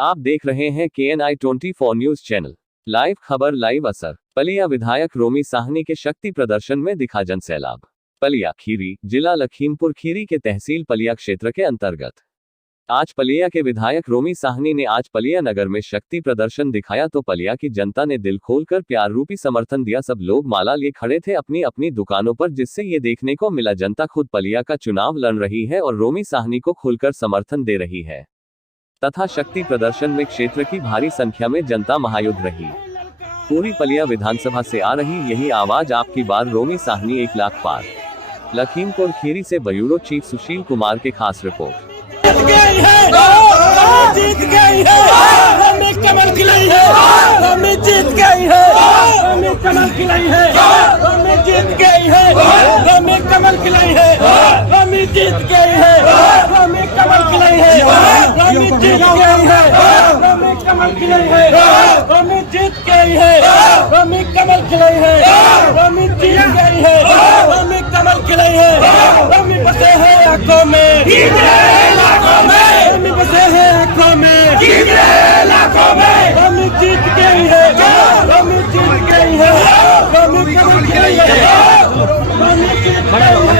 आप देख रहे हैं KNI 24 न्यूज चैनल। लाइव खबर, लाइव असर। पलिया विधायक रोमी साहनी के शक्ति प्रदर्शन में दिखा जनसैलाब। पलिया खीरी, जिला लखीमपुर खीरी के तहसील पलिया क्षेत्र के अंतर्गत आज पलिया के विधायक रोमी साहनी ने आज पलिया नगर में शक्ति प्रदर्शन दिखाया तो पलिया की जनता ने दिल खोलकर प्यार रूपी समर्थन दिया। सब लोग माला लिए खड़े थे अपनी अपनी दुकानों पर, जिससे ये देखने को मिला जनता खुद पलिया का चुनाव लड़ रही है और रोमी साहनी को खुलकर समर्थन दे रही है तथा शक्ति प्रदर्शन में क्षेत्र की भारी संख्या में जनता महायुद्ध रही। पूरी पलिया विधानसभा से आ रही यही आवाज आपकी बार रोमी साहनी 1 लाख पार। लखीमपुर खीरी से ब्यूरो चीफ सुशील कुमार के खास रिपोर्ट। जीत गई है, जीत गई है, हमें कमल खिलाई है, हमें जीत गई है, हमें कमल खिलाई है, हमें जीत गई है, हमें कमल खिलाई है, हमें जीत गई है, हमें कमल खिलाई है, हमें जीत गई है, हमें कमल खिलाई है, हमें जीत गई है, हमें कमल खिलाई है, हमें जीत गई है, हमें कमल खिलाई है, हमें बसे हैं आंखों में, हमें बसे हैं आंखों में, लाखों में हमें जीत गई है, हमें जीत गई है, हमें कमल खिलाई है, हमें जीत गई है।